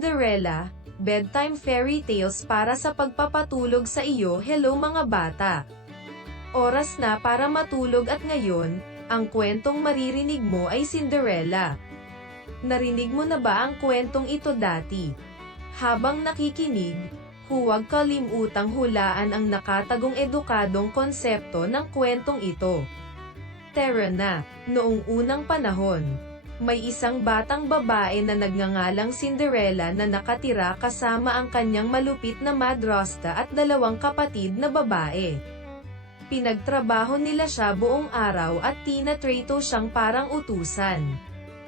Cinderella, bedtime fairy tales para sa pagpapatulog sa iyo. Hello mga bata. Oras na para matulog at ngayon, ang kwentong maririnig mo ay Cinderella. Narinig mo na ba ang kwentong ito dati? Habang nakikinig, huwag kalimutang hulaan ang nakatagong edukadong konsepto ng kwentong ito. Tara na, noong unang panahon, may isang batang babae na nagngangalang Cinderella na nakatira kasama ang kanyang malupit na madrasta at dalawang kapatid na babae. Pinagtrabaho nila siya buong araw at tinatrato siyang parang utusan.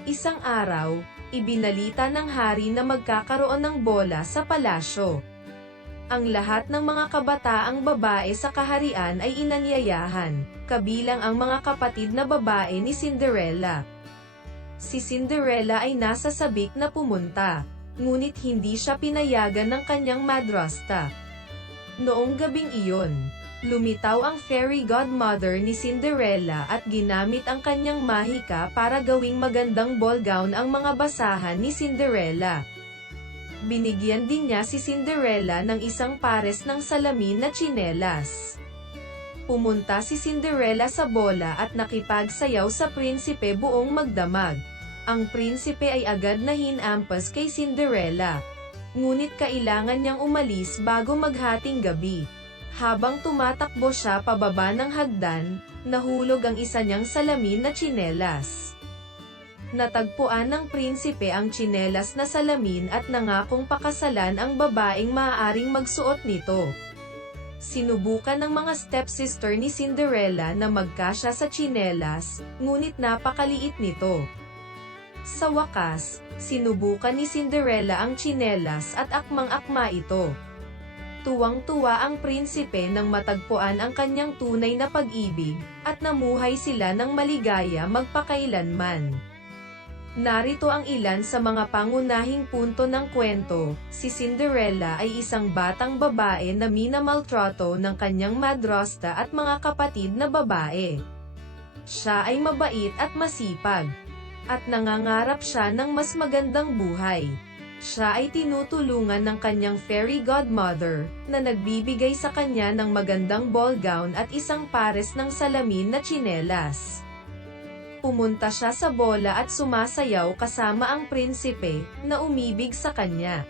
Isang araw, ibinalita ng hari na magkakaroon ng bola sa palasyo. Ang lahat ng mga kabataang babae sa kaharian ay inanyayahan, kabilang ang mga kapatid na babae ni Cinderella. Si Cinderella ay nasa sabik na pumunta, ngunit hindi siya pinayagan ng kanyang madrasta. Noong gabing iyon, lumitaw ang fairy godmother ni Cinderella at ginamit ang kanyang mahika para gawing magandang ball gown ang mga basahan ni Cinderella. Binigyan din niya si Cinderella ng isang pares ng salamin na tsinelas. Pumunta si Cinderella sa bola at nakipagsayaw sa prinsipe buong magdamag. Ang prinsipe ay agad na hinampas kay Cinderella. Ngunit kailangan niyang umalis bago maghating gabi. Habang tumatakbo siya pababa ng hagdan, nahulog ang isa niyang salamin na tsinelas. Natagpuan ng prinsipe ang tsinelas na salamin at nangakong pakasalan ang babaeng maaaring magsuot nito. Sinubukan ng mga stepsister ni Cinderella na magkasya sa tsinelas, ngunit napakaliit nito. Sa wakas, sinubukan ni Cinderella ang tsinelas at akmang-akma ito. Tuwang-tuwa ang prinsipe nang matagpuan ang kanyang tunay na pag-ibig, at namuhay sila ng maligaya magpakailanman. Narito ang ilan sa mga pangunahing punto ng kwento. Si Cinderella ay isang batang babae na minamaltrato ng kanyang madrasta at mga kapatid na babae. Siya ay mabait at masipag. At nangangarap siya ng mas magandang buhay. Siya ay tinutulungan ng kanyang fairy godmother, na nagbibigay sa kanya ng magandang ball gown at isang pares ng salamin na tsinelas pumunta siya sa bola at sumasayaw kasama ang prinsipe, na umibig sa kanya.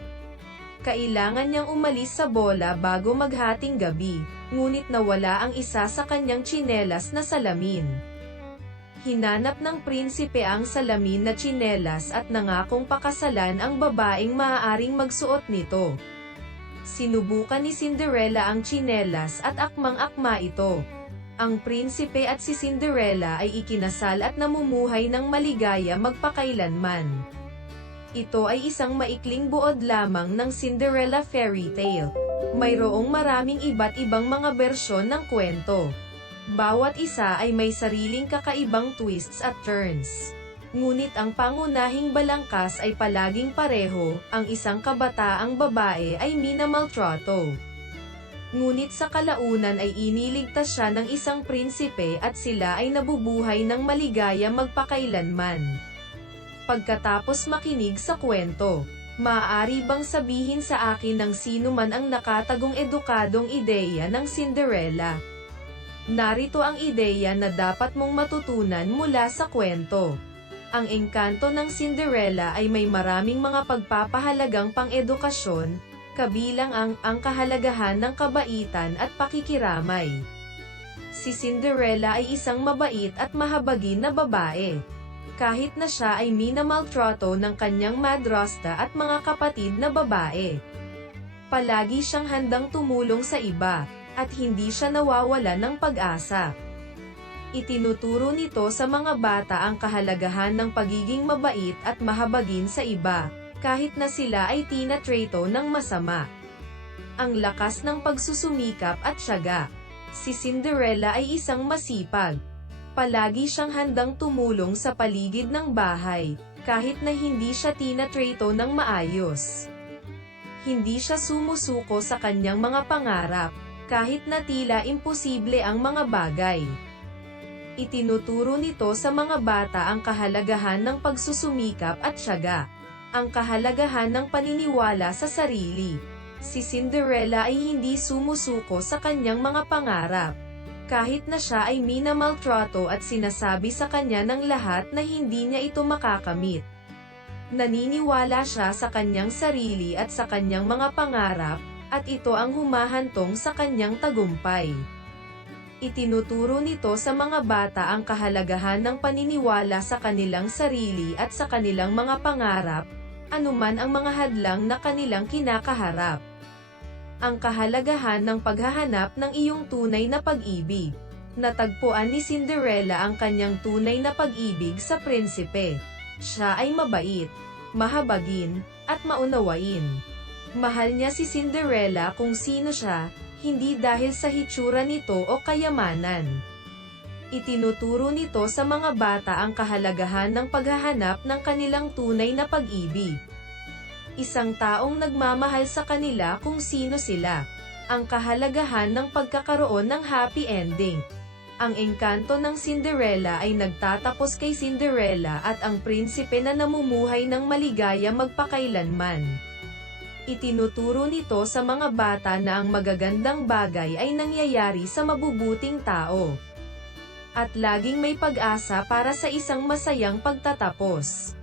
Kailangan niyang umalis sa bola bago maghating gabi, ngunit nawala ang isa sa kanyang tsinelas na salamin. Hinanap ng prinsipe ang salamin na tsinelas at nangakong pakasalan ang babaeng maaaring magsuot nito. Sinubukan ni Cinderella ang tsinelas at akmang-akma ito ang prinsipe at si Cinderella ay ikinasal at namumuhay ng maligaya magpakailanman. Ito ay isang maikling buod lamang ng Cinderella fairy tale. Mayroong maraming iba't ibang mga bersyon ng kwento. Bawat isa ay may sariling kakaibang twists at turns. Ngunit ang pangunahing balangkas ay palaging pareho, ang isang kabataang babae ay minamaltrato. Ngunit sa kalaunan ay iniligtas siya ng isang prinsipe at sila ay nabubuhay ng maligaya magpakailanman. Pagkatapos makinig sa kwento, maaari bang sabihin sa akin ng sino man ang nakatagong edukadong ideya ng Cinderella? Narito ang ideya na dapat mong matutunan mula sa kwento. Ang engkanto ng Cinderella ay may maraming mga pagpapahalagang pang-edukasyon, kabilang ang ang kahalagahan ng kabaitan at pakikiramay. Si Cinderella ay isang mabait at mahabagin na babae. Kahit na siya ay minamaltrato ng kanyang madrasta at mga kapatid na babae. Palagi siyang handang tumulong sa iba, at hindi siya nawawala ng pag-asa. Itinuturo nito sa mga bata ang kahalagahan ng pagiging mabait at mahabagin sa iba, kahit na sila ay tinatrato ng masama. Ang lakas ng pagsusumikap at syaga. Si Cinderella ay isang masipag. Palagi siyang handang tumulong sa paligid ng bahay, kahit na hindi siya tinatrato ng maayos. Hindi siya sumusuko sa kanyang mga pangarap, kahit na tila imposible ang mga bagay. Itinuturo nito sa mga bata ang kahalagahan ng pagsusumikap at syaga. ang kahalagahan ng paniniwala sa sarili. Si Cinderella ay hindi sumusuko sa kanyang mga pangarap. Kahit na siya ay minamaltrato at sinasabi sa kanya ng lahat na hindi niya ito makakamit. Naniniwala siya sa kanyang sarili at sa kanyang mga pangarap, at ito ang humahantong sa kanyang tagumpay. Itinuturo nito sa mga bata ang kahalagahan ng paniniwala sa kanilang sarili at sa kanilang mga pangarap, anuman ang mga hadlang na kanilang kinakaharap. Ang kahalagahan ng paghahanap ng iyong tunay na pag-ibig. Natagpuan ni Cinderella ang kanyang tunay na pag-ibig sa prinsipe. Siya ay mabait, mahabagin, at maunawain. Mahal niya si Cinderella kung sino siya, hindi dahil sa hitsura nito o kayamanan. Itinuturo nito sa mga bata ang kahalagahan ng paghahanap ng kanilang tunay na pag-ibig. Isang taong nagmamahal sa kanila kung sino sila. Ang kahalagahan ng pagkakaroon ng happy ending. Ang engkanto ng Cinderella ay nagtatapos kay Cinderella at ang prinsipe na namumuhay ng maligaya magpakailanman. Itinuturo nito sa mga bata na ang magagandang bagay ay nangyayari sa mabubuting tao. At laging may pag-asa para sa isang masayang pagtatapos.